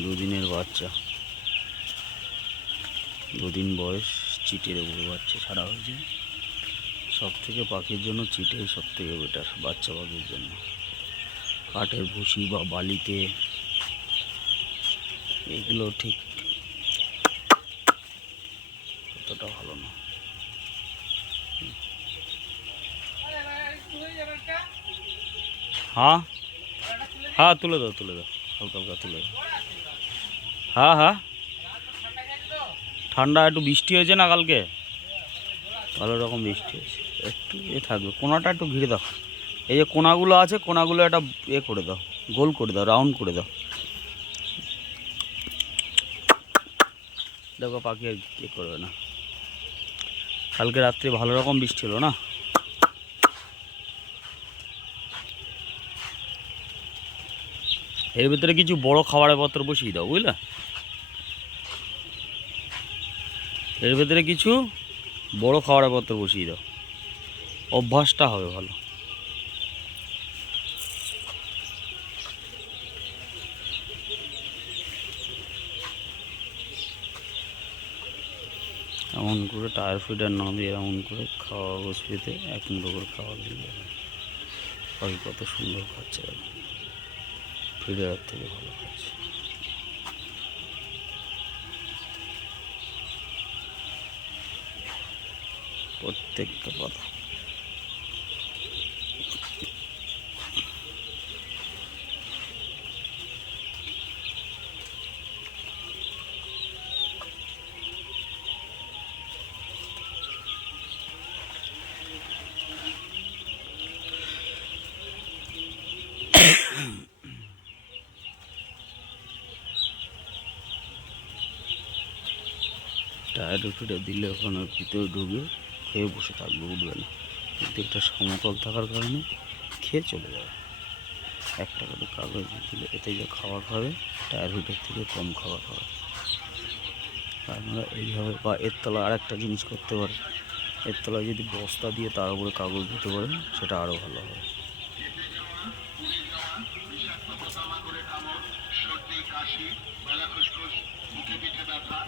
দুদিনের বাচ্চা, 2 দিন বয়স, চিটের উপরে বাচ্চা ছাড়া হয়েছে। সব থেকে পাখির জন্য চিটেই সব থেকে বেটার বাচ্চা পাখির জন্য। কাঠের ভুসি বা বালিতে এগুলো ঠিক অতটা ভালো না। হ্যাঁ হ্যাঁ, তুলে দাও হালকা হালকা তুলে দাও। হ্যাঁ হ্যাঁ, ঠান্ডা একটু বৃষ্টি হয়েছে না কালকে, ভালো রকম বৃষ্টি হয়েছে। একটু থাকবে, কোনাটা একটু ঘিরে দাও। এই যে কোনাগুলো আছে, কোনাগুলো একটা করে দাও, গোল করে দাও, রাউন্ড করে দাও। দেখো পাখি আর করবে না। কালকে রাত্রে ভালো রকম বৃষ্টি হলো না। এর ভিতরে কিছু বড় খাবারের পত্র বসিয়ে দাও, বুঝলে? এর ভিতরে কিছু বড় খাবারের পত্র বসিয়ে দাও, অভ্যাসটা হবে ভালো। এমন করে টায়ার ফিডার না দিয়ে এমন করে খাওয়া বসবিতে 1 মুঠো করে খাওয়া দিলে পাখি কত সুন্দর খাচ্ছে, ফিডারের থেকে ভালো খাচ্ছে। প্রত্যেকটা পাতা টায়ার ফিডার দিলে ওখানে ভিতরে ঢুকে খেয়ে বসে থাকবে, উঠবে না। কিন্তু একটা সমতল থাকার কারণে খেয়ে চলে যাবে। একটা করে কাগজ দিলে এতে যে খাবার খাবে টায়ার ফিডার থেকে কম খাবার খাবে। আপনারা এইভাবে, বা এর তলায় আরেকটা জিনিস করতে পারেন, এর তলায় যদি বস্তা দিয়ে তার উপরে কাগজ দিতে পারেন সেটা আরও ভালো হবে। সর্দি, কাশি, গলা খুসখুস, মুখে পিঠে ব্যথা,